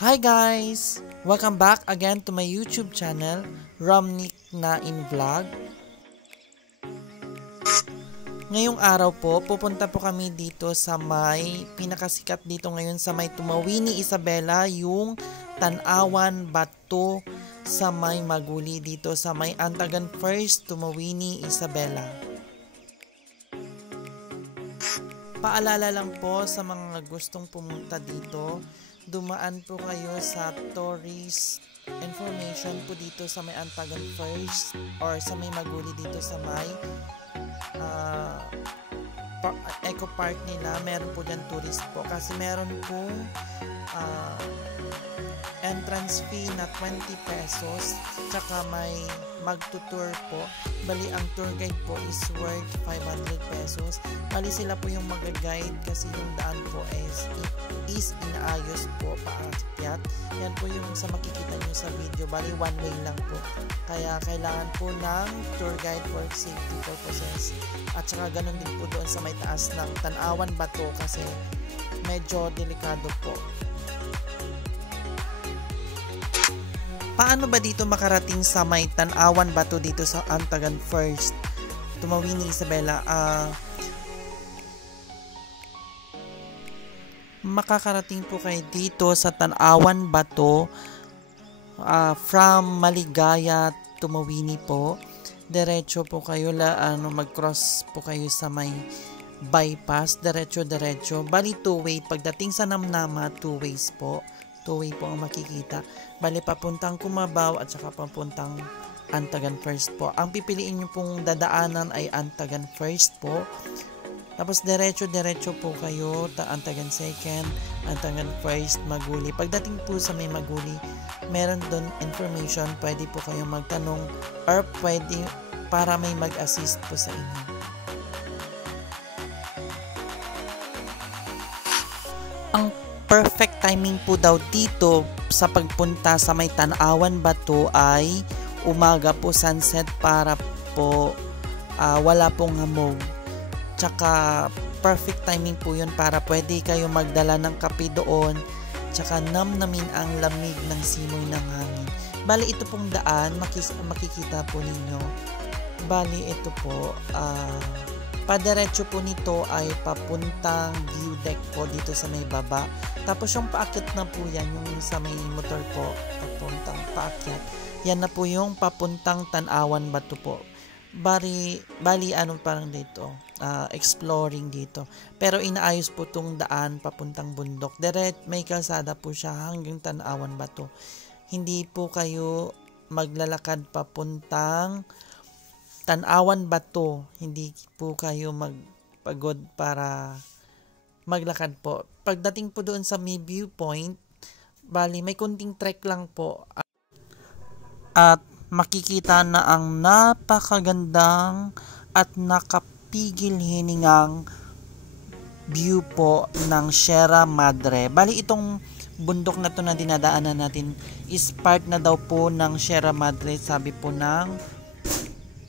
Hi guys! Welcome back again to my YouTube channel, Romnick na in Vlog. Ngayong araw po, pupunta po kami dito sa may pinakasikat dito ngayon sa may Tumawini Isabela, yung Tanawan Bato sa may Maguli dito sa may Antagan First, Tumawini Isabela. Paalala lang po sa mga gustong pumunta dito, dumaan po kayo sa tourist information po dito sa may Antagan First or sa may Maguli dito sa may Eco Park nila. Meron po dyan tourist po kasi meron po entrance fee na 20 pesos tsaka may magtutour po. Bali ang tour guide po is worth 500 pesos. Bali sila po yung mag-guide kasi yung daan po is inaayos po paakyat. Yan po yung sa makikita nyo sa video. Bali one way lang po. Kaya kailangan po ng tour guide for safety purposes. At saka ganun din po doon sa may taas ng Tanawan Bato kasi medyo delikado po. Paano ba dito makarating sa may Tanawan Bato dito sa Antagan First, Tumawini Isabela? Makakarating po kayo dito sa Tanawan Bato from Maligaya, Tumawini po. Diretso po kayo mag-cross po kayo sa may bypass, diretso. Bali two-way, pagdating sa Namnama, two ways po. Two-way po ang makikita. Bali papuntang Kumabaw at saka papuntang Antagan First po. Ang pipiliin nyo pong dadaanan ay Antagan First po. Tapos diretso po kayo, Antagan Second, Antagan First, Maguli. Pagdating po sa may Maguli, meron doon information, pwede po kayo magtanong or pwede para may mag-assist po sa inyo. Ang perfect timing po daw dito sa pagpunta sa may Tanawan Bato ay umaga po, sunset, para po wala pong hamog. Tsaka perfect timing po yun para pwede kayo magdala ng kape doon, tsaka namnamin ang lamig ng simoy ng hangin. Bali ito pong daan, makikita po ninyo. Bali ito po, padiretso po nito ay papuntang view deck po dito sa may baba. Tapos yung paakyat na po yan, yung sa may motor po, papuntang paakyat. Yan na po yung papuntang Tanawan Bato po. Bali parang dito, exploring dito. Pero inaayos po tong daan papuntang bundok. May kalsada po siya hanggang Tanawan Bato. Hindi po kayo maglalakad papuntang Tanawan Bato. Hindi po kayo magpagod para maglakad po. Pagdating po doon sa may viewpoint, bali may kunting trek lang po. At makikita na ang napakagandang at nakapigil hiningang view po ng Sierra Madre. Bali itong bundok na to na dinadaanan natin is part na daw po ng Sierra Madre, sabi po ng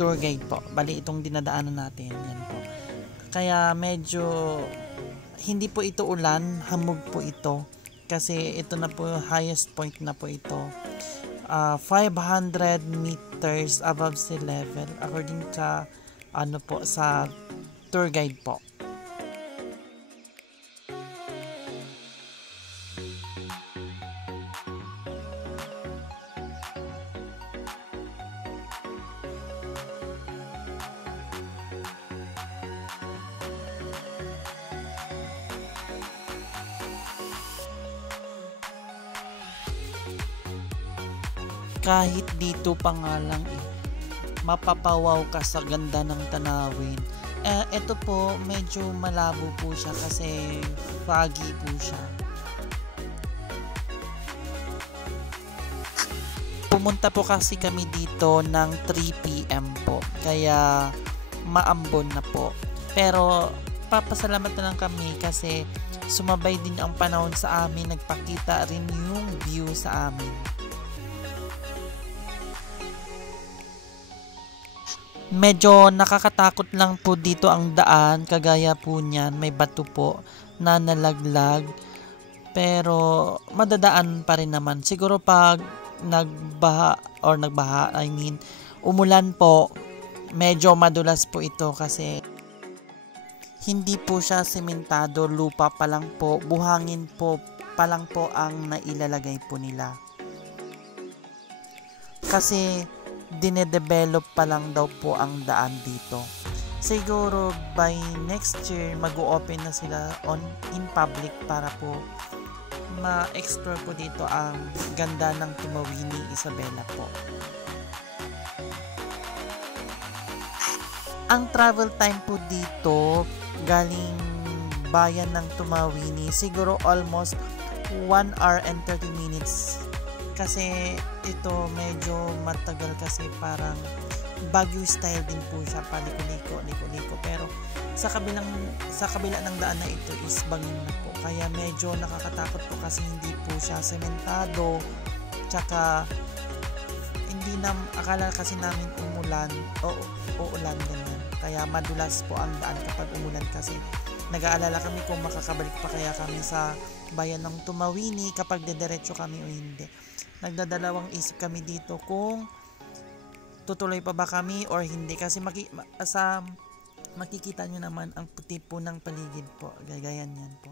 tour guide po. Bali itong dinadaanan natin, yan po. Kaya medyo hindi po ito ulan, hamog po ito. Kasi ito na po, highest point na po ito. 500 meters above sea level according sa sa tour guide po. Kahit dito pa nga lang mapapawaw ka sa ganda ng tanawin. Ito po medyo malabo po siya kasi foggy po siya. Pumunta po kasi kami dito ng 3 PM po. Kaya maambon na po. Pero papasalamat na lang kami kasi sumabay din ang panahon sa amin. Nagpakita rin yung view sa amin. Medyo nakakatakot lang po dito ang daan, kagaya po niyan, may bato po na nalaglag. Pero madadaan pa rin naman. Siguro pag nagbaha, umulan po, medyo madulas po ito kasi hindi po siya sementado, lupa pa lang po, buhangin po pa lang po ang nailalagay po nila. Kasi dinedevelop pa lang daw po ang daan dito. Siguro by next year mag-o-open na sila in public para po ma-explore po dito ang ganda ng Tumawini Isabela po. Ang travel time po dito galing bayan ng Tumawini siguro almost 1 hour and 30 minutes. Kasi ito medyo matagal kasi parang Baguio style din po siya, paliko-liko. Pero sa kabila ng daan na ito is bangin na po. Kaya medyo nakakatakot po kasi hindi po siya sementado. Tsaka hindi na akala kasi namin umulan o uulan ganyan. Kaya madulas po ang daan kapag umulan kasi nag-aalala kami kung makakabalik pa kaya kami sa bayan ng Tumawini kapag dediretso kami o hindi. Nagdadalawang isip kami dito kung tutuloy pa ba kami or hindi kasi makikita nyo naman ang puti po ng paligid po. Gagayan yan po.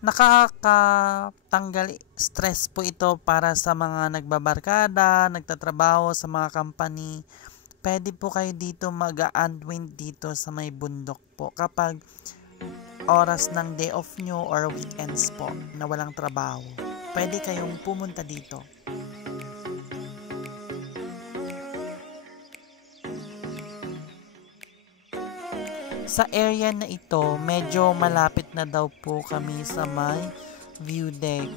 Nakakatanggal stress po ito para sa mga nagbabarkada, nagtatrabaho sa mga company. Pwede po kayo dito mag-unwind dito sa may bundok po kapag oras ng day off nyo or weekends po na walang trabaho. Pwede kayong pumunta dito. Sa area na ito, medyo malapit na daw po kami sa may view deck.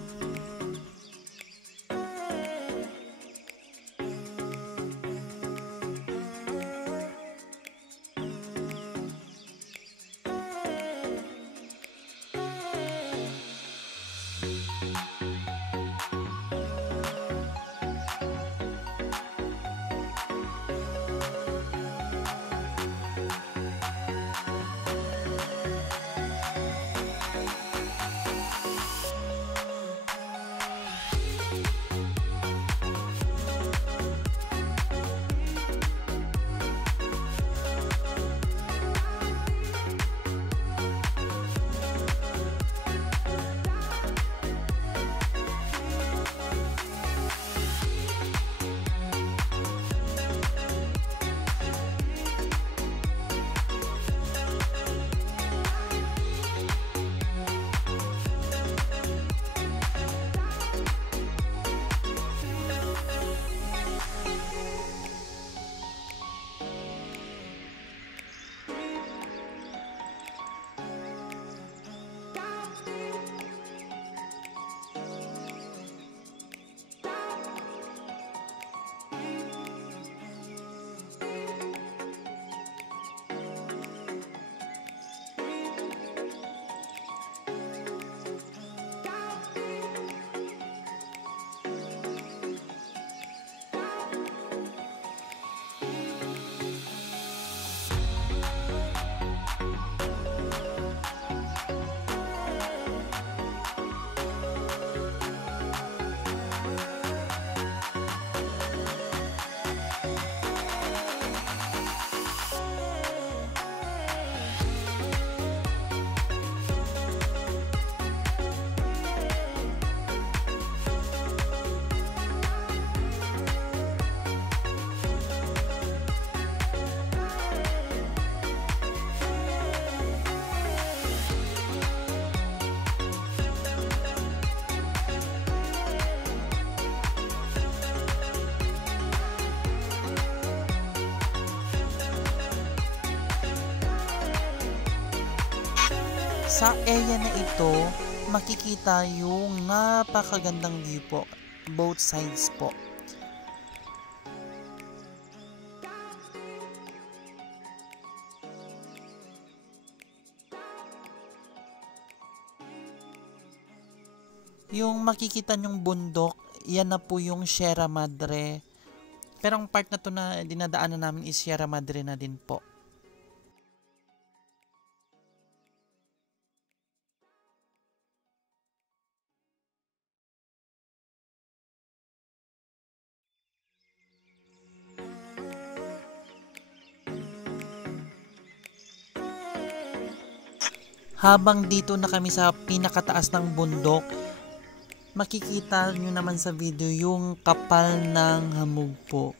Sa area na ito, makikita yung napakagandang view po, both sides po. Yung makikita nyong bundok, yan na po yung Sierra Madre Pero ang part na to na dinadaanan namin is Sierra Madre na din po. Habang dito na kami sa pinakataas ng bundok, makikita nyo naman sa video yung kapal ng hamog po.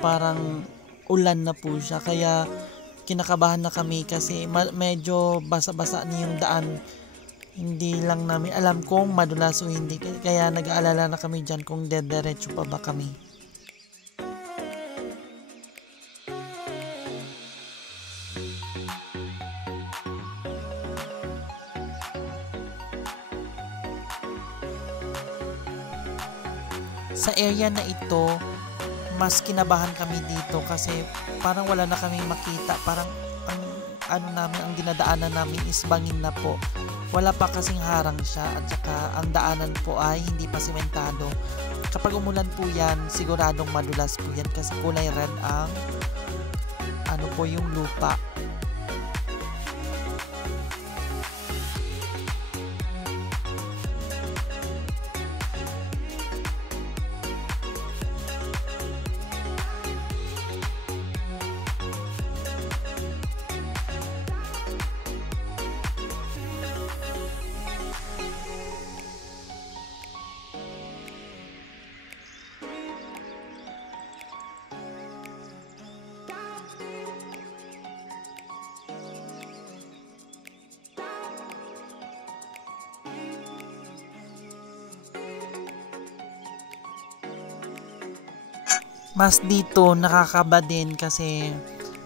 Parang ulan na po siya, kaya kinakabahan na kami kasi medyo basa-basa na yung daan. Hindi lang namin alam kung madulas o hindi, kaya nag-aalala na kami dyan kung dediretso pa ba kami. Sa area na ito, mas kinabahan kami dito kasi parang wala na kaming makita. Parang ang dinadaanan namin is bangin na po. Wala pa kasing harang siya at saka ang daanan po ay hindi pa sementado. Kapag umulan po yan, siguradong madulas po yan kasi kulay red ang yung lupa. Mas dito nakakaba din kasi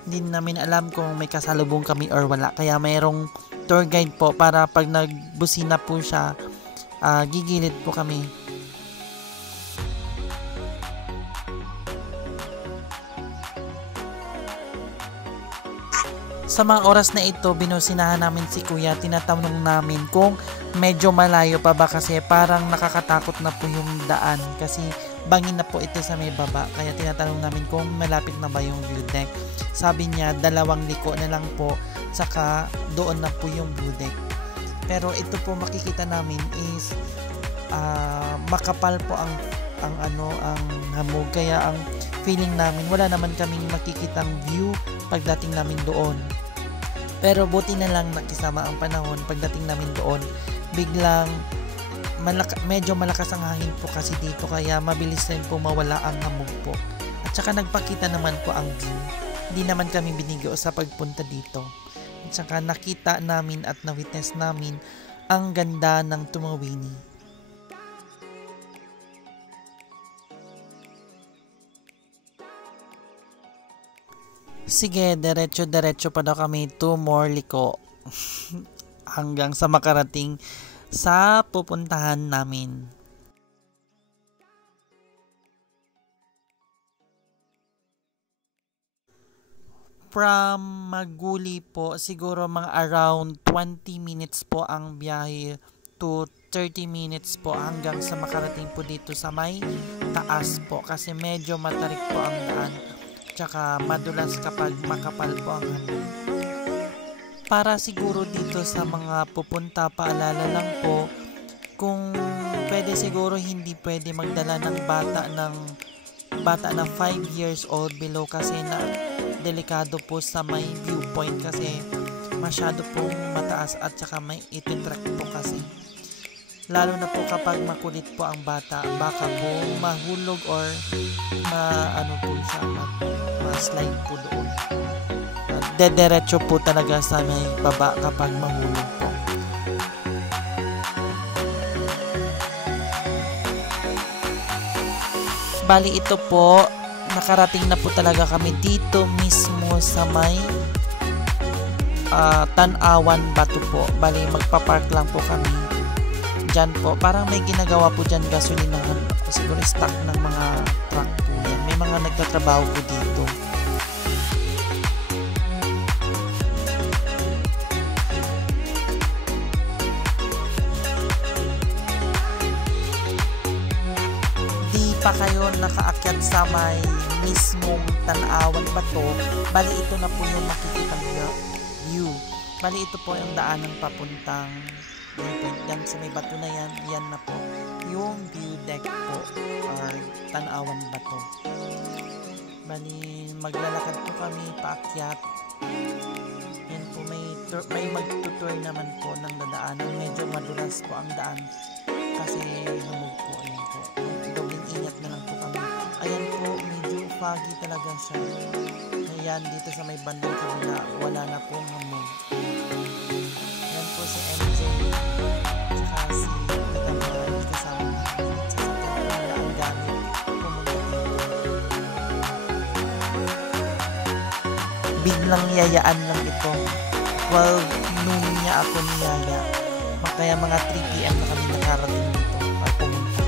hindi namin alam kung may kasalubong kami or wala. Kaya mayroong tour guide po para pag nagbusina po siya, gigilid po kami. Sa mga oras na ito, binusinahan namin si Kuya. Tinatanong namin kung medyo malayo pa ba kasi parang nakakatakot na po yung daan kasi bangin na po ito sa may baba. Kaya tinatanong namin kung malapit na ba yung view deck. Sabi niya 2 liko na lang po, saka doon na po yung view deck. Pero ito po makikita namin is makapal po ang hamog. Kaya ang feeling namin wala naman kaming makikitang view pagdating namin doon. Pero buti na lang nakisama ang panahon. Pagdating namin doon, biglang medyo malakas ang hangin po kasi dito, kaya mabilis rin po mawala ang hamog po. At saka nagpakita naman po ang view. Hindi naman kami binigyo sa pagpunta dito. At saka nakita namin at na-witness namin ang ganda ng Tumawini. Sige, diretso pa daw kami 2 more liko hanggang sa makarating sa pupuntahan namin. From Maguli po, siguro mga around 20 minutes po ang biyahe to 30 minutes po hanggang sa makarating po dito sa may taas po kasi medyo matarik po ang daan. Tsaka madulas kapag makapal po ang hamog. Para siguro dito sa mga pupunta, paalala lang po, kung pwede siguro hindi pwede magdala ng bata na 5 years old below kasi na delikado po sa may viewpoint kasi masyado pong mataas at saka may ititrack po kasi. Lalo na po kapag makulit po ang bata, baka po mahulog or ma-slide po doon. Dediretso po talaga sa may baba kapag mahulog po. Bali ito po, nakarating na po talaga kami dito mismo sa may Tanawan Batu po. Bali magpa-park lang po kami dyan po. Parang may ginagawa po dyan gasolinahan. Siguro stock ng mga truck po yan. May mga nagtatrabaho po dito. Di pa kayo nakaakyat sa may punong Tanawan Bato, bali ito na po yung makikita view. Bali ito po yung daanan papuntang yan sa may bato na yan na po yung view deck po or Tanawan Bato. Bali maglalakad po kami paakyat. Yan po may magtutour naman po ng dadaanan. Medyo madulas po ang daan kasi hamog po. Ayan po. Dobling ingat na lang po kami. Ayan po, medyo foggy talaga siya. Ayan, dito sa may bandang kabila, wala na pong hamog. Ayan po si MJ. Tsaka si Tatamay kasama sa sasakyan po nila ang gamit. Pumunta dito. Biglang yayaan lang ito. 12 noon niya ako niyaya. Kaya mga 3 PM na kami nakarating dito or pumunta.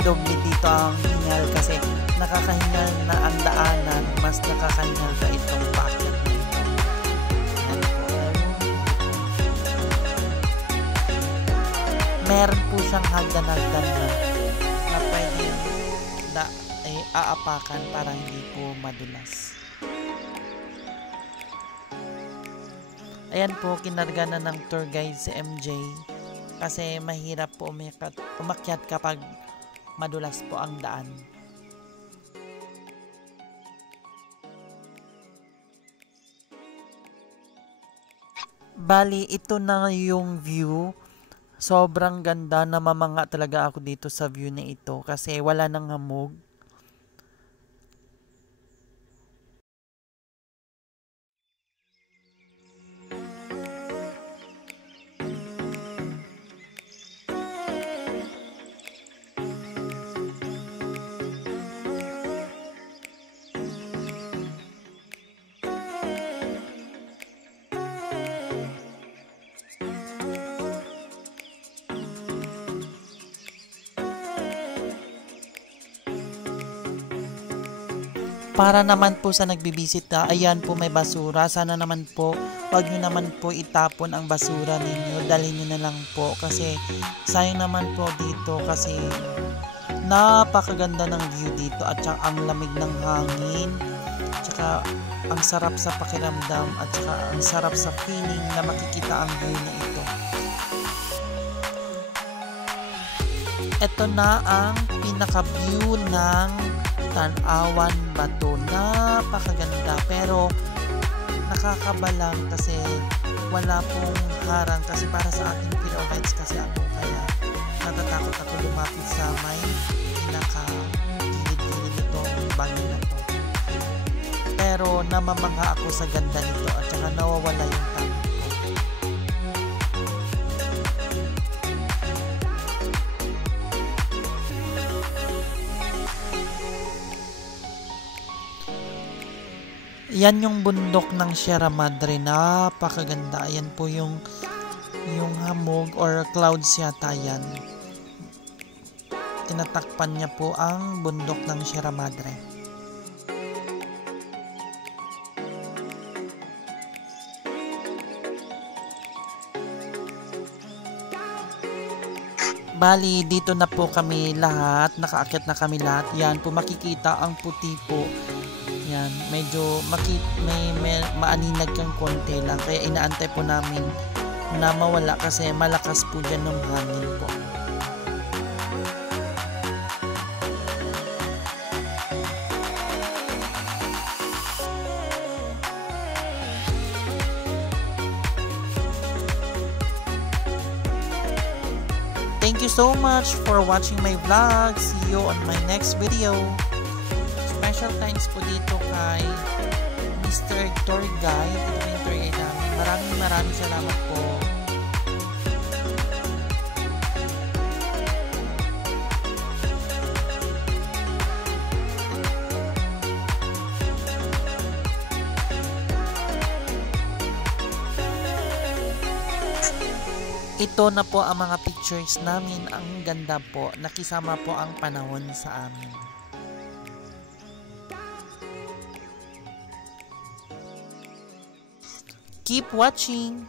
Doble dito ang hingal kasi nakakahingal na ang daanan, mas nakakahingal pa itong packet na ito. Meron po siyang hagdan-hagdan na pwede aapakan para hindi po madulas. Ayan po, kinarga na ng tour guide si MJ kasi mahirap po umakyat kapag madulas po ang daan. Bali, ito na yung view. Sobrang ganda, namamanga talaga ako dito sa view na ito kasi wala nang hamog. Para naman po sa nagbibisita, ayan po may basura. Sana naman po, wag nyo naman po itapon ang basura ninyo. Dalhin nyo na lang po kasi sayang naman po dito kasi napakaganda ng view dito at saka ang lamig ng hangin. Tsaka ang sarap sa pakiramdam at saka ang sarap sa feeling na makikita ang view na ito. Ito na ang pinaka-view ng Tanawan Bato. Napakaganda pero nakakabalang kasi wala pong harang kasi para sa akin kilometers kasi ako kaya natatakot ako lumapit sa may pinaka-gilid-gilid itong bangin na to. Pero namamangha ako sa ganda nito at saka nawawala yung takot ko. Yan yung bundok ng Sierra Madre, napakaganda. Ayan po yung hamog or clouds yata yan. Tinatakpan niya po ang bundok ng Sierra Madre. Bali, dito na po kami lahat, nakaakyat na kami lahat. Yan po makikita ang puti po. Yan, medyo may maaninag kang konti lang. Kaya inaantay po namin na mawala kasi malakas po dyan ng hangin po. Thank you so much for watching my vlog. See you on my next video. Special thanks po dito kay Mr. Tour Guide. Ito yung tour guide namin. Maraming salamat po. Ito na po ang mga pictures namin. Ang ganda po. Nakisama po ang panahon sa amin. Keep watching!